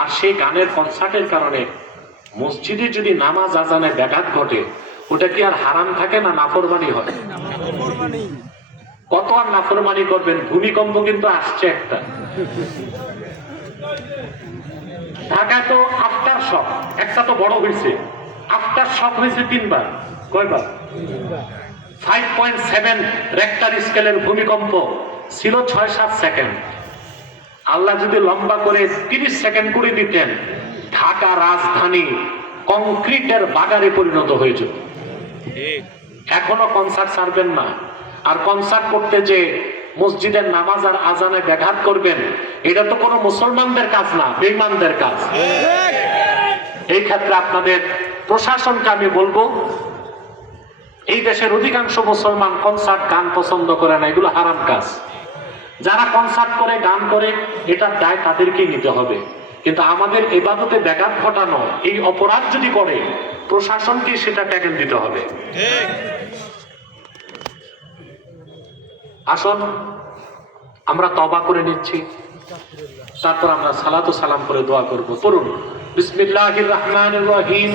আর সেই গানের কনসার্টের কারণে মসজিদে যদি নামাজ আজানে ব্যাঘাত ঘটে, ওটা কি আর হারাম থাকে না নাফরমানি হয়? কত আর নাফরমানি করবেন? ভূমিকম্প কিন্তু আসছে একটা। ঢাকায় তো আফটার শক একটা তো বড় হয়েছে, আফটার শক হয়েছে 3 বার। কয়বার? 5.7 রেক্টার স্কেলের ভূমিকম্প ছিল 6-7 সেকেন্ড। আল্লাহ যদি লম্বা করে 30 সেকেন্ড করে দিতেন, ঢাকা রাজধানী কংক্রিটের বাগারে পরিণত হয়ে যেত। এখনো কনসার্ট ছাড়বেন না, আর কনসার্ট করতে যে মসজিদের নামাজ আর আজানে ব্যাঘাত করবেন, এটা তো কোনো মুসলমানদের কাজ না, বেঈমানদের কাজ। এই ক্ষেত্রে আপনাদের প্রশাসনকে আমি বলবো, এই দেশের অধিকাংশ মুসলমান কনসার্ট গান পছন্দ করে না, এগুলো হারাম কাজ। যারা কনসার্ট করে গান করে, এটার দায় তাদেরকেই নিতে হবে। কিন্তু আমাদের ইবাদতে ব্যাঘাত ঘটানো এই অপরাধ যদি করে, প্রশাসনকে সেটা ট্যাকেল দিতে হবে। আসুন আমরা তওবা করে নিচ্ছি, তারপর আমরা সালাত ও সালাম করে দোয়া করব। পড়ুন বিসমিল্লাহির রহমানির রহিম।